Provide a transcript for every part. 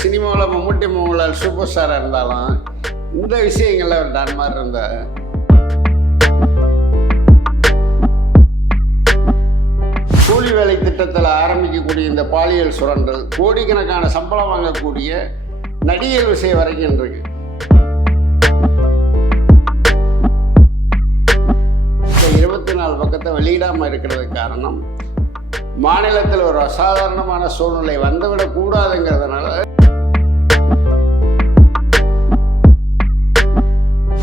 சினிமாவில் மம்முட்டி மோகன்லால் சூப்பர் ஸ்டாராக இருந்தாலும் இந்த விஷயங்கள்ல ஒரு டான் மாதிரி இருந்த கூலி வேலை திட்டத்தில் ஆரம்பிக்கக்கூடிய இந்த பாலியல் சுரண்டல் கோடிக்கணக்கான சம்பளம் வாங்கக்கூடிய நடிகர் விஷயம் வரைக்கும் இருக்கு. இந்த 24 பக்கத்தை வெளியிடாமல் இருக்கிறதுக்கு காரணம் மாநிலத்தில் ஒரு அசாதாரணமான சூழ்நிலை வந்துவிடக்கூடாதுங்கிறதுனால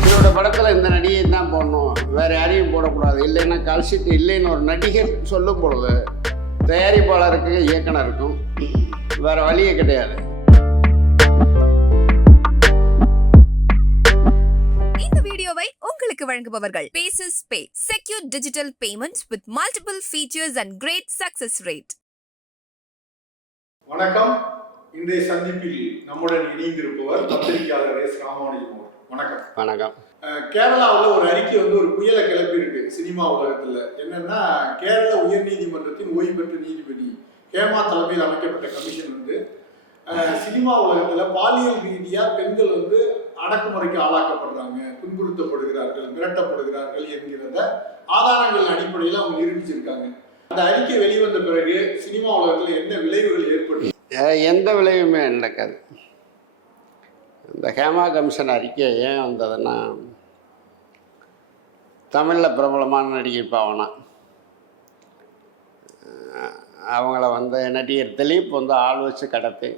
இதோட படத்தில் இந்த நடிகை தான் போடணும், வேற யாரையும் போடக்கூடாது, இல்லைன்னா கால்ஷீட் இல்லைன்னு ஒரு நடிகர் சொல்லும் பொழுது தயாரிப்பாளருக்கு இயக்குனருக்கும் வேற வழியே கிடையாது. இந்த வீடியோவை உங்களுக்கு வழங்குபவர்கள் பேசஸ் பே, secure digital payments with multiple features and great success rate. வணக்கம். இன்றைய சந்திப்பில் நம்முடன் இணைந்திருப்பவர் பத்திரிகையாளர் எஸ் ராமானுஜம். வணக்கம். வணக்கம். கேரளாவில் ஒரு அறிக்கை ஒரு புயலை கிளப்பி இருக்கு சினிமா உலகத்தில். என்னன்னா, கேரள உயர்நீதிமன்றத்தின் ஓய்வு பெற்ற நீதிபதி ஹேமா தலைமையில் அமைக்கப்பட்ட கமிஷன் சினிமா உலகத்தில் பாலியல் ரீதியாக பெண்கள் அடக்குமுறைக்கு ஆளாக்கப்படுறாங்க, துன்புறுத்தப்படுகிறார்கள், மிரட்டப்படுகிறார்கள் என்கிறத ஆதாரங்கள் அடிப்படையில் அவங்க நிரூபிச்சிருக்காங்க. அந்த அறிக்கை வெளிவந்த பிறகு சினிமா உலகத்தில் என்ன விளைவுகள் ஏற்பட்டு? எந்த விளைவுமே நடக்காது. இந்த ஹேமா கமிஷன் அறிக்கை ஏன் வந்ததுன்னா, தமிழில் பிரபலமான நடிகை பாவனா அவங்கள நடிகர் திலீப் ஆள் வச்சு கடத்தி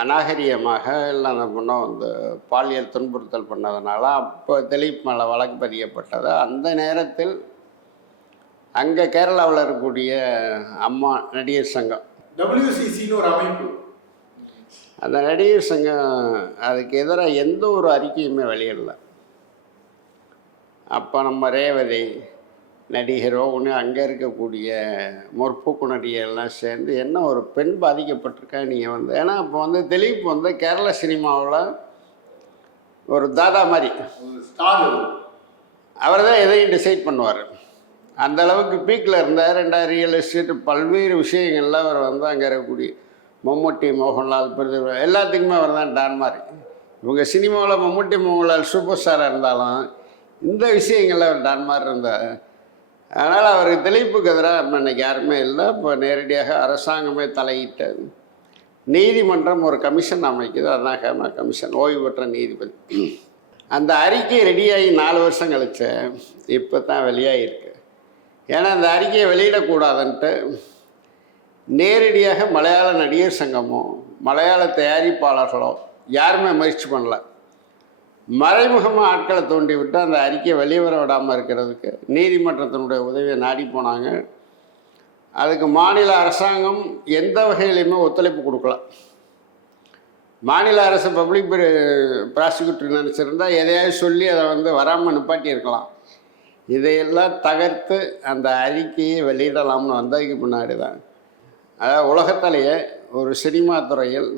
அநாகரிகமாக இல்லை அந்த பொண்ணை பாலியல் துன்புறுத்தல் பண்ணதுனால அப்போ திலீப் மேலே வழக்கு பதியப்பட்டது. அந்த நேரத்தில் அங்கே கேரளாவில் இருக்கக்கூடிய அம்மா நடிகர் சங்கம், WCCன்னு ஒரு அமைப்பு, அந்த நடிகர் சங்கம் அதுக்கு எதிராக எந்த ஒரு அறிக்கையுமே வெளியிடலை. அப்போ நம்ம ரேவதி நடிகரோ ஒன்று அங்கே இருக்கக்கூடிய முற்போக்கு நடிகர்லாம் சேர்ந்து என்ன ஒரு பெண் பாதிக்கப்பட்டிருக்கா நீங்கள் ஏன்னா இப்போ திலீப் கேரள சினிமாவில் ஒரு தாதா மாதிரி அவர் தான் எதையும் டிசைட் பண்ணுவார். அந்த அளவுக்கு பீக்கில் இருந்தார். 2000 ரியல் எஸ்டேட் பல்வேறு விஷயங்கள்ல அவர் அங்கே இருக்கக்கூடிய மம்முட்டி மோகன்லால் எல்லாத்துக்குமே அவர் தான் டான் மாதிரி. இவங்க சினிமாவில் மம்முட்டி மோகன்லால் சூப்பர் ஸ்டாராக இருந்தாலும் இந்த விஷயங்கள்ல அவர் டான் மாதிரி இருந்தார். அதனால் அவருக்கு திலீப்புக்கு எதிராக இன்னைக்கு யாருமே இல்லை. இப்போ நேரடியாக அரசாங்கமே தலையிட்டு நீதிமன்றம் ஒரு கமிஷன் அமைக்குது. அதுதான் ஹேமா கமிஷன், ஓய்வு பெற்ற நீதிபதி. அந்த அறிக்கை ரெடியாகி 4 வருஷம் கழிச்சு இப்போ தான் வெளியாகிருக்கு. ஏன்னா அந்த அறிக்கையை வெளியிடக்கூடாதுன்ட்டு நேரடியாக மலையாள நடிகர் சங்கமோ மலையாள தயாரிப்பாளர்களோ யாருமே முயற்சி பண்ணல. மறைமுகமாக ஆட்களை தூண்டி விட்டு அந்த அறிக்கையை வெளிவர விடாமல் இருக்கிறதுக்கு நீதிமன்றத்தினுடைய உதவியை நாடி போனாங்க. அதுக்கு மாநில அரசாங்கம் எந்த வகையிலையுமே ஒத்துழைப்பு கொடுக்கல. மாநில அரசு பப்ளிக் ப்ராசிக்யூட்டர் நினச்சிருந்தால் எதையாவது சொல்லி அதை வராமல் நிப்பாட்டியிருக்கலாம். இதையெல்லாம் தகர்த்து அந்த அறிக்கையை வெளியிடலாம்னு வந்ததுக்கு முன்னாடி தான், அதாவது உலகத்திலேயே ஒரு சினிமா துறையில்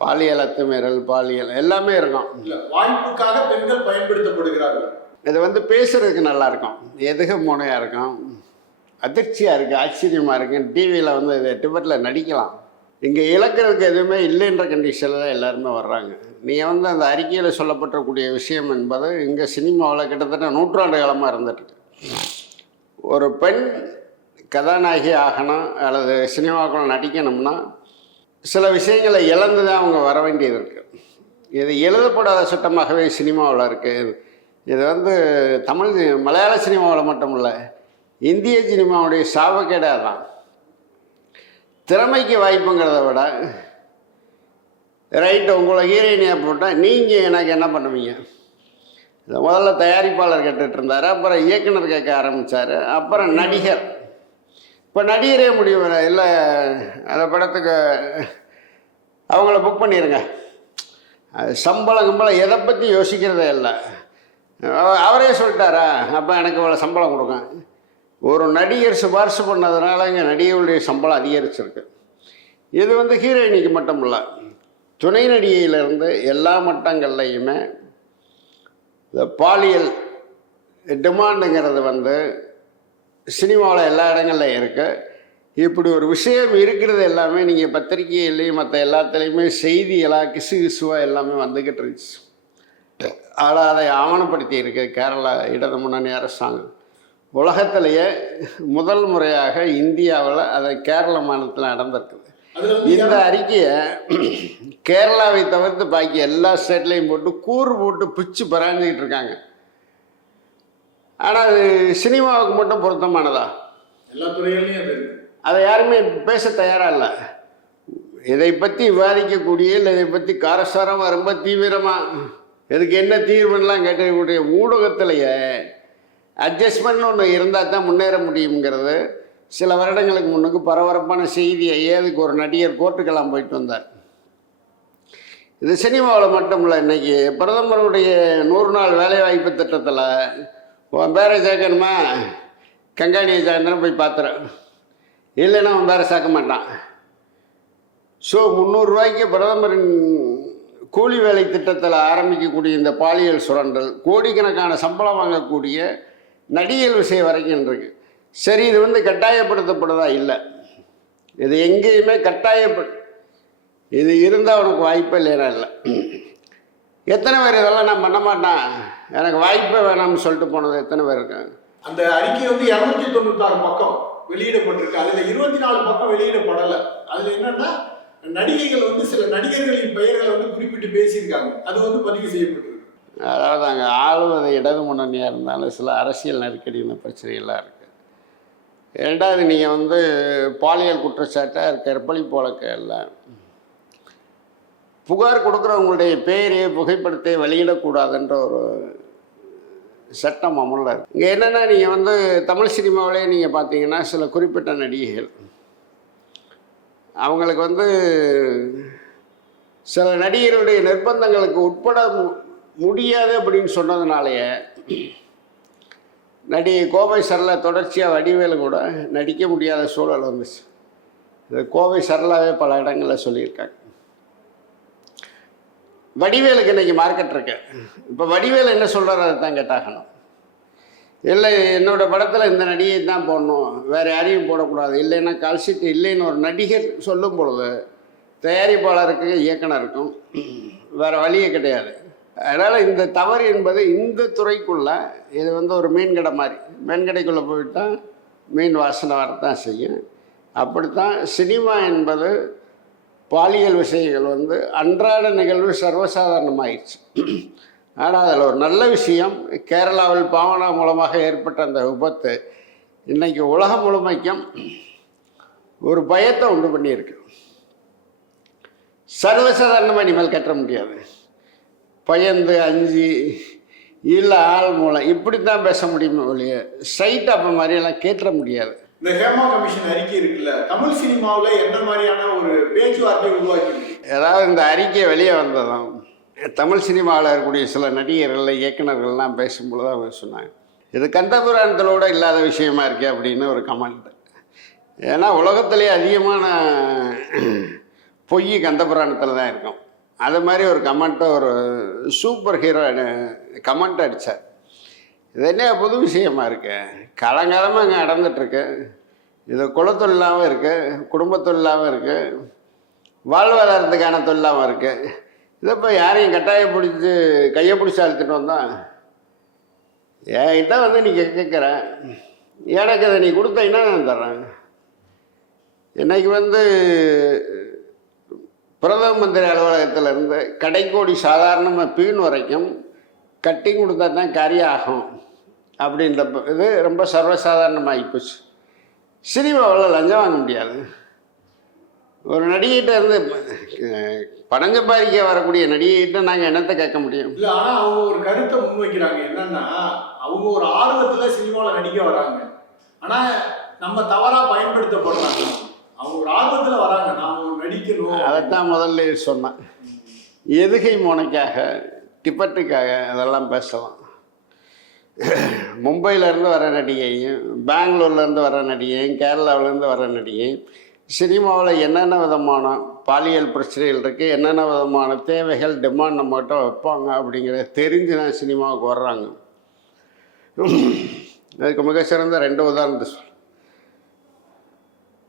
பாலியல் அத்துமீறல், பாலியல் எல்லாமே இருக்கும். வாய்ப்புக்காக பெண்கள் பயன்படுத்தப்படுகிறார்கள். இது பேசுறதுக்கு நல்லா இருக்கும், எதுக முனையாக இருக்கும், அதிர்ச்சியாக இருக்குது, ஆச்சரியமாக இருக்குது. டிவியில் இது டிபெட்டில் நடிக்கலாம். இங்கே இழக்கிறதுக்கு எதுவுமே இல்லைன்ற கண்டிஷனில் தான் எல்லாருமே வர்றாங்க. நீங்கள் அந்த அறிக்கையில் சொல்லப்பட்டக்கூடிய விஷயம் என்பது இங்கே சினிமாவில் கிட்டத்தட்ட நூற்றாண்டு காலமாக இருந்துட்டு, ஒரு பெண் கதாநாயகி ஆகணும் அல்லது சினிமாவுக்குள்ள நடிக்கணும்னா சில விஷயங்களை இழந்து தான் அவங்க வர வேண்டியது இருக்குது. இது எழுதப்படாத சட்டமாகவே சினிமாவில் இருக்குது. இது தமிழ் மலையாள சினிமாவில் மட்டும் இல்லை, இந்திய சினிமாவுடைய சாபக்கேடாக தான். திறமைக்கு வாய்ப்புங்கிறத விட ரைட்டு உங்களை ஹீரோயினியாக போட்டால் நீங்கள் எனக்கு என்ன பண்ணுவீங்க? இதை முதல்ல தயாரிப்பாளர் கேட்டுட்டு இருந்தார், அப்புறம் இயக்குனர் கேட்க ஆரம்பித்தார், அப்புறம் நடிகர். இப்போ நடிகரே முடிவு இல்லை, அந்த படத்துக்கு அவங்கள புக் பண்ணிடுங்க, சம்பளம் எதை பற்றி யோசிக்கிறதே இல்லை. அவரே சொல்லிட்டாரா, அப்போ எனக்கு இவ்வளோ சம்பளம் கொடுங்க. ஒரு நடிகர் சிபாரிசு பண்ணதுனால இங்கே நடிகர்களுடைய சம்பளம் அதிகரிச்சிருக்கு. இது ஹீரோயினிக்கு மட்டும் இல்லை, துணை நடிகையிலேருந்து எல்லா மட்டங்கள்லையுமே இந்த பாலியல் டிமாண்டுங்கிறது சினிமாவில் எல்லா இடங்கள்லையும் இருக்குது. இப்படி ஒரு விஷயம் இருக்கிறது எல்லாமே நீங்கள் பத்திரிகையிலையும் மற்ற எல்லாத்துலேயுமே செய்திகளாக கிசுகிசுவாக எல்லாமே வந்துக்கிட்டு இருந்துச்சு. ஆனால் அதை ஆவணப்படுத்தி இருக்கு கேரளா இடது முன்னணி அரசாங்கம். உலகத்திலேயே முதல் முறையாக இந்தியாவில் அதை கேரள மாநிலத்தில் நடந்திருக்குது. இந்த அறிக்கையை கேரளாவை தவிர்த்து பாக்கி எல்லா ஸ்டேட்லேயும் போட்டு கூறு போட்டு பிச்சு பராஞ்சிக்கிட்டு இருக்காங்க. ஆனால் அது சினிமாவுக்கு மட்டும் பொருத்தமானதா? எல்லா துறைகள்லையும் அது இருக்கு. அதை யாருமே பேச தயாராக இல்லை. இதை பற்றி விவாதிக்கக்கூடிய இல்லை இதை பற்றி காரசாரமாக ரொம்ப தீவிரமாக இதுக்கு என்ன தீர்வுன்னெலாம் கேட்கக்கூடிய ஊடகத்திலேயே அட்ஜஸ்ட்மெண்ட் ஒன்று இருந்தால் தான் முன்னேற முடியுங்கிறது சில வருடங்களுக்கு முன்னுக்கு பரபரப்பான செய்தியை ஏதுக்கு ஒரு நடிகர் கோர்ட்டுக்கெல்லாம் போயிட்டு வந்தார். இது சினிமாவில் மட்டும் இல்லை. இன்றைக்கி பிரதமருடைய 100 நாள் வேலைவாய்ப்பு திட்டத்தில் உன் பேரை சேர்க்கணுமா, கங்காணியை சாயந்தரம் போய் பார்த்துறேன், இல்லைன்னா அவன் பேரை சேர்க்க மாட்டான். ஸோ 300 ரூபாய்க்கு பிரதமரின் கூலி வேலை திட்டத்தில் ஆரம்பிக்கக்கூடிய இந்த பாலியல் சுரண்டல், கோடிக்கணக்கான சம்பளம் வாங்கக்கூடிய நடிகர் விஷயம் வரைக்கும் இருக்கு. சரி, இது வந்து கட்டாயப்படுத்தப்படுதா? இல்லை, இது எங்கேயுமே இது இருந்தால் உனக்கு வாய்ப்பே இல்லைனா இல்லை. எத்தனை பேர் இதெல்லாம் நான் பண்ண மாட்டேன், எனக்கு வாய்ப்பே வேணாம்னு சொல்லிட்டு போனது எத்தனை பேர் இருக்காங்க? அந்த அறிக்கை வந்து 296 பக்கம் வெளியிடப்பட்டிருக்கு. அதில் 24 பக்கம் வெளியிடப்படலை. அதில் என்னன்னா நடிகைகள் வந்து சில நடிகர்களின் பெயர்களை வந்து குறிப்பிட்டு பேசியிருக்காங்க. அது வந்து பதிவு செய்யப்பட்டிருக்கு. அதாவது அங்கே ஆளுவது இடது முன்னணியாக இருந்தாலும் சில அரசியல் நெருக்கடின பிரச்சனைகள்லாம் இருக்குது. ரெண்டாவது, நீங்கள் வந்து பாலியல் குற்றச்சாட்டை கற்பழிப்பு வழக்கில் புகார் கொடுக்குறவங்களுடைய பெயரையே புகைப்படத்தை வெளியிடக்கூடாதுன்ற ஒரு சட்டம் அமலில் இருக்குது. இங்கே என்னென்னா, நீங்கள் வந்து தமிழ் சினிமாவிலே நீங்கள் பார்த்தீங்கன்னா சில குறிப்பிட்ட நடிகைகள் அவங்களுக்கு வந்து சில நடிகர்களுடைய நிர்பந்தங்களுக்கு உட்பட முடியாது அப்படின்னு சொன்னதுனாலேயே நடிகை கோவை சரளா தொடர்ச்சியாக வடிவேலு கூட நடிக்க முடியாத சூழல் வந்துச்சு. இது கோவை சரளாவே பல இடங்களில் சொல்லியிருக்காங்க. வடிவேலுக்கு இன்றைக்கி மார்க்கெட் இருக்கு. இப்போ வடிவேலு என்ன சொல்கிறார் அதை தான் கேட்டாகணும். இல்லை, என்னோடய படத்தில் இந்த நடிகை தான் போடணும், வேறு யாரையும் போடக்கூடாது, இல்லைன்னா கால்ஷீட் இல்லைன்னு ஒரு நடிகர் சொல்லும் பொழுது தயாரிப்பாளருக்கு இயக்குனருக்கும் வேறு வழியே கிடையாது. அதனால் இந்த தவறு என்பது இந்த துறைக்குள்ளே இது வந்து ஒரு மீன் கடை மாதிரி. மீன் கடைக்குள்ளே போயிட்டால் மீன் வாசனை வரத்தான் செய்யும். அப்படித்தான் சினிமா என்பது பாலியல் விஷயங்கள் வந்து அன்றாட நிகழ்வு சர்வசாதாரணமாயிடுச்சு. ஆனால் அதில் ஒரு நல்ல விஷயம், கேரளாவில் பாவனா மூலமாக ஏற்பட்ட அந்த விபத்து இன்றைக்கி உலகம் முழுமைக்கும் ஒரு பயத்தை உண்டு பண்ணியிருக்கு. சர்வசாதாரணமாக இனிமேல் கட்ட முடியாது. பயந்து அஞ்சு இல்லை ஆள் மூலம் இப்படி தான் பேச முடியுமே ஒழிய சைட் அப்போ மாதிரியெல்லாம் கேட்டுற முடியாது. இந்த ஹேமா கமிஷன் அறிக்கை இருக்குல்ல, தமிழ் சினிமாவில் என்ன மாதிரியான ஒரு பேச்சுவார்த்தை உருவாக்கி? ஏதாவது இந்த அறிக்கை வெளியே வந்ததும் தமிழ் சினிமாவில் இருக்கக்கூடிய சில நடிகர்கள் இயக்குநர்கள்லாம் பேசும்பொழுது அவங்க சொன்னாங்க, இது கந்தபுராணத்திலோட இல்லாத விஷயமா இருக்கே அப்படின்னு ஒரு கமெண்ட். ஏன்னா உலகத்திலேயே அதிகமான பொய் கந்தபுராணத்தில் தான் இருக்கும். அது மாதிரி ஒரு கமெண்ட்டை ஒரு சூப்பர் ஹீரோ கமெண்ட் அடித்தார். இது என்ன புது விஷயமா இருக்கு, காலங்காலமாக இங்கே நடந்துகிட்ருக்கு, இது குலத்தொழிலாகவும் இருக்குது, குடும்பத்தொழிலாகவும் இருக்குது, வாழ்வாதாரத்துக்கான தொழிலாகவும் இருக்குது. இதை இப்போ யாரையும் கட்டாயம் பிடிச்சி கையை பிடிச்சி அழுத்துட்டு வந்தான் என்கிட்ட வந்து நீ கேட்குற, எனக்கு அதை நீ கொடுத்தீங்கன்னா நான் தர்றேன். இன்றைக்கி வந்து பிரதம மந்திரி அலுவலகத்திலேருந்து கடைக்கோடி சாதாரணமாக பீன் வரைக்கும் கட்டிங் கொடுத்தா தான் காரியம் ஆகும் அப்படின்ற இது ரொம்ப சர்வசாதாரணமாகி போச்சு. சினிமாவில் லஞ்சம் வாங்க முடியாது. ஒரு நடிகைகிட்ட இருந்து பணம் சம்பாதிக்க வரக்கூடிய நடிகைகிட்ட நாங்கள் என்னத்தை கேட்க முடியும்? இல்லை, ஆனால் அவங்க ஒரு கருத்தை முன்வைக்கிறாங்க. என்னன்னா, அவங்க ஒரு ஆர்வத்தில் சினிமாவில் நடிக்க வராங்க, ஆனால் நம்ம தவறாக பயன்படுத்தப்படுறாங்க. அவங்க ஒரு ஆர்வத்தில் வராங்க, நாம் ஒரு நடிக்கணும். அதைத்தான் முதல்ல சொன்னேன். எதுகை மோனைக்காக, டிப்பட்டுக்காக அதெல்லாம் பேசலாம். மும்பையிலேருந்து வர நடிகையும், பெங்களூர்லேருந்து வர நடிகையும், கேரளாவிலேருந்து வர நடிகையும் சினிமாவில் என்னென்ன விதமான பாலியல் பிரச்சனைகள் இருக்குது, என்னென்ன விதமான தேவைகள் டிமாண்ட் நம்மகிட்ட வைப்பாங்க அப்படிங்கிறத தெரிஞ்சு தான் சினிமாவுக்கு வர்றாங்க. அதுக்கு மிக சிறந்த 2 உதாரணத்தை சொல்.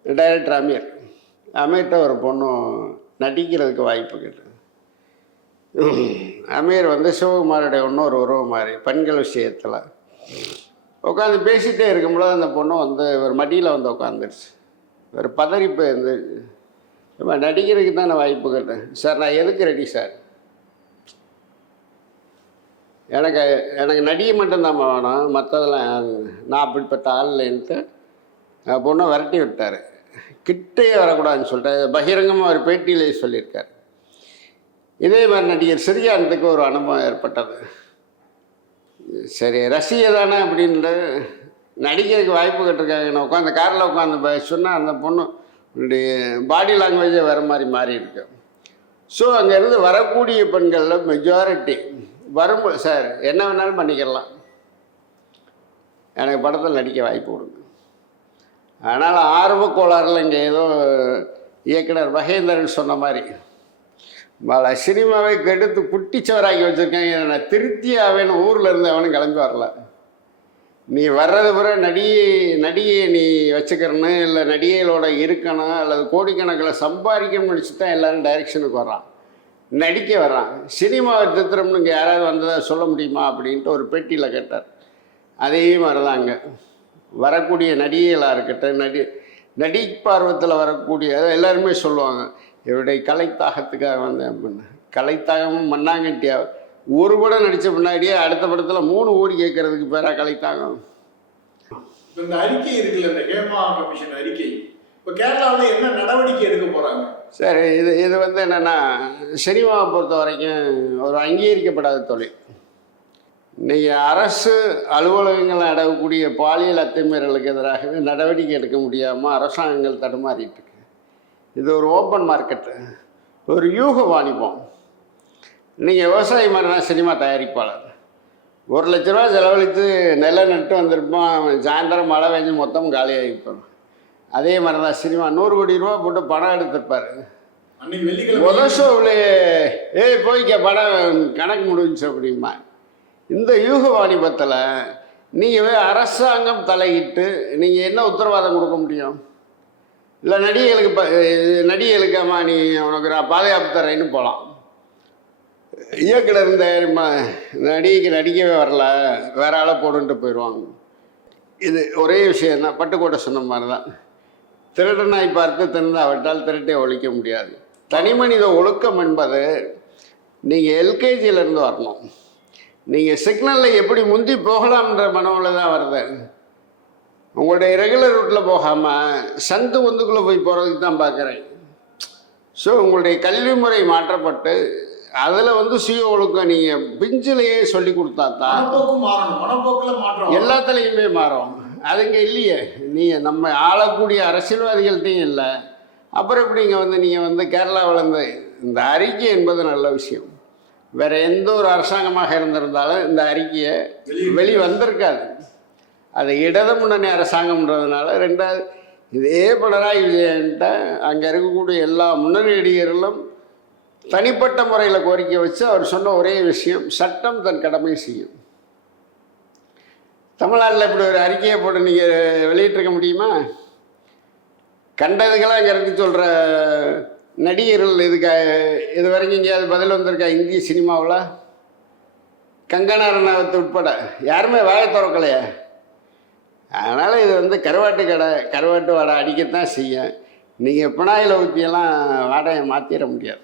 டைரக்டர் அமீர்கிட்ட ஒரு பொண்ணு நடிக்கிறதுக்கு வாய்ப்பு கேட்டது. அமீர் வந்து சிவகுமாரோடைய இன்னொரு உறவு மாதிரி பெண்கள் விஷயத்தில் உட்காந்து பேசிகிட்டே இருக்கும்போது அந்த பொண்ணு வந்து ஒரு மடியில் வந்து உட்காந்துருச்சு. ஒரு பதறிப்பு வந்து நடிக்கிறதுக்கு தான் நான் வாய்ப்பு கேட்டேன். சார் நான் எதுக்கு ரெடி சார், எனக்கு நடிகை மட்டும்தான் வேணும், மற்றதெல்லாம் நான் அப்படிப்பட்ட ஆள் இல்லைன்ட்டு பொண்ணை விரட்டி விட்டார். கிட்டே வரக்கூடாதுன்னு சொல்லிட்டு பகிரங்கமாக ஒரு பேட்டியிலே சொல்லியிருக்கார். இதே மாதிரி நடிகர் சிறியானத்துக்கு ஒரு அனுபவம் ஏற்பட்டது. சரி ரசிகை தானே அப்படின்ற நடிக்கிறதுக்கு வாய்ப்பு கேட்டிருக்காங்க. உட்காந்து காரில் உட்காந்து சொன்னால் அந்த பொண்ணு பாடி லாங்குவேஜே வேறு மாதிரி மாறி இருக்கு. ஸோ அங்கேருந்து வரக்கூடிய பெண்களில் மெஜாரிட்டி வரும்போது சார் என்ன வேணாலும் பண்ணிக்கலாம், எனக்கு படத்தில் நடிக்க வாய்ப்பு கொடுங்க. அதனால் ஆர்வ கோளாறில் இங்கே ஏதோ இயக்குனர் மகேந்திரன் சொன்ன மாதிரி பல சினிமாவை கெடுத்து குட்டிச்சவராக்கி வச்சுருக்கேன், இதை நான் திருப்தியாகவேன்னு ஊரில் இருந்து அவனும் கிளம்பி வரல. நீ வர்றது பிறகு நடிகையை நீ வச்சுக்கிறன்னு இல்லை நடிகைகளோட இருக்கணும் அல்லது கோடிக்கணக்கில் சம்பாதிக்கணும்னு நினச்சி தான் எல்லோரும் டைரெக்ஷனுக்கு வர்றான், நடிக்க வர்றான். சினிமாவை திருத்தரம்னு இங்கே யாராவது வந்ததாக சொல்ல முடியுமா அப்படின்ட்டு ஒரு பேட்டியில் கேட்டார். அதே மாதிரி தான் அங்கே வரக்கூடிய நடிகைகளாக இருக்கட்டும், நடிப்பார்வத்தில் வரக்கூடிய எல்லாருமே சொல்லுவாங்க இவருடைய கலைத்தாகத்துக்காக வந்தேன் அப்படின்னு. கலைத்தாகமும் மண்ணாங்கட்டியா ஒரு படம் நடித்த பின்னாடியே அடுத்த படத்தில் 3 கோடி கேட்கறதுக்கு பேராக கலைத்தாகம். இந்த அறிக்கை இருக்குல்ல, இந்த ஹேமா கமிஷன் அறிக்கை, இப்போ கேரளாவில் என்ன நடவடிக்கை எடுக்க போகிறாங்க? சார் இது வந்து என்னென்னா சினிமாவை பொறுத்த வரைக்கும் ஒரு அங்கீகரிக்கப்படாத தொழில். இன்றைக்கி அரசு அலுவலகங்கள் நடக்கக்கூடிய பாலியல் அத்துமீறலுக்கு எதிராகவே நடவடிக்கை எடுக்க முடியாமல் அரசாங்கங்கள் தடுமாறிட்டு இருக்கு. இது ஒரு ஓப்பன் மார்க்கெட்டு, ஒரு யூக வாணிபம். நீங்கள் விவசாயி மாதிரினா சினிமா தயாரிப்பாளர் 1 லட்ச ரூபா செலவழித்து நெல்லை நட்டு வந்திருப்போம், சாயந்தரம் மழை பெஞ்சு மொத்தம் காலியாகிப்போம். அதே மாதிரி தான் சினிமா 100 கோடி ரூபா போட்டு படம் எடுத்திருப்பார். முதல் ஷோவில் போய்க்க படம் கணக்கு முடிஞ்சு அப்படிமா. இந்த யூக வாணிபத்தில் நீங்கள் அரசாங்கம் தலையிட்டு நீங்கள் என்ன உத்தரவாதம் கொடுக்க முடியும்? இல்லை நடிகைகளுக்கு அம்மா நீ உனக்கு நான் பாதுகாப்பு தரேன்னு போகலாம். இயக்குனர் இந்த நடிகைக்கு நடிக்கவே வரல வேற ஆளை போடுன்ட்டு போயிடுவாங்க. இது ஒரே விஷயம் தான், பட்டுக்கோட்டை சொன்ன மாதிரி தான். திருடனாய் பார்த்து திருந்தாவிட்டால் திருட்டை ஒழிக்க முடியாது. தனி மனித ஒழுக்கம் என்பது நீங்கள் எல்கேஜியிலேருந்து வரணும். நீங்கள் சிக்னலில் எப்படி முந்தி போகலாம்ன்ற மனவில் தான் வருது. உங்களுடைய ரெகுலர் ரூட்டில் போகாமல் சந்து ஒந்துக்குள்ளே போய் போகிறதுக்கு தான் பார்க்குறேன். ஸோ உங்களுடைய கல்வி முறை மாற்றப்பட்டு அதில் வந்து சுய ஒழுக்கம் நீங்கள் பிஞ்சிலேயே சொல்லி கொடுத்தா தான் எல்லாத்துலேயுமே மாறும். அது இங்கே இல்லையே. நீங்கள் நம்ம ஆளக்கூடிய அரசியல்வாதிகள்கிட்டையும் இல்லை. அப்புறம் எப்படி இங்கே வந்து நீங்கள் வந்து கேரளாவிலேருந்து இந்த அறிக்கை என்பது நல்ல விஷயம். வேறு எந்த ஒரு அரசாங்கமாக இருந்திருந்தாலும் இந்த அறிக்கையை வெளி வந்திருக்காது. அது இடது முன்னணி அரசாங்கம்ன்றதுனால. 2வது இதே பினராயி விஜயன்ட்ட அங்கே இருக்கக்கூடிய எல்லா முன்னணி நடிகர்களும் தனிப்பட்ட முறையில் கோரிக்கை வச்சு அவர் சொன்ன ஒரே விஷயம், சட்டம் தன் கடமை செய்யும். தமிழ்நாட்டில் இப்படி ஒரு அறிக்கையை போட்டு நீங்கள் வெளியிட்டிருக்க முடியுமா? கண்டதுக்கெல்லாம் இங்கே இருந்து சொல்கிற நடிகர்கள் இது வரைக்கும் எங்கேயாவது பதில் வந்திருக்கா? இந்திய சினிமாவில் கங்கனா ரனாவத் உட்பட யாருமே வாயை திறக்கலையே. அதனால் இது வந்து கருவாட்டு வாடை அடிக்கத்தான் செய்யும். நீங்கள் பினாயில் ஊற்றியெல்லாம் வாடையை மாற்றிட முடியாது.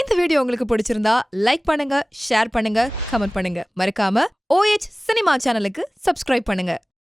இந்த வீடியோ உங்களுக்கு பிடிச்சிருந்தா லைக் பண்ணுங்க, ஷேர் பண்ணுங்க, கமெண்ட் பண்ணுங்க. மறக்காம OH சினிமா சேனலுக்கு சப்ஸ்கிரைப் பண்ணுங்க.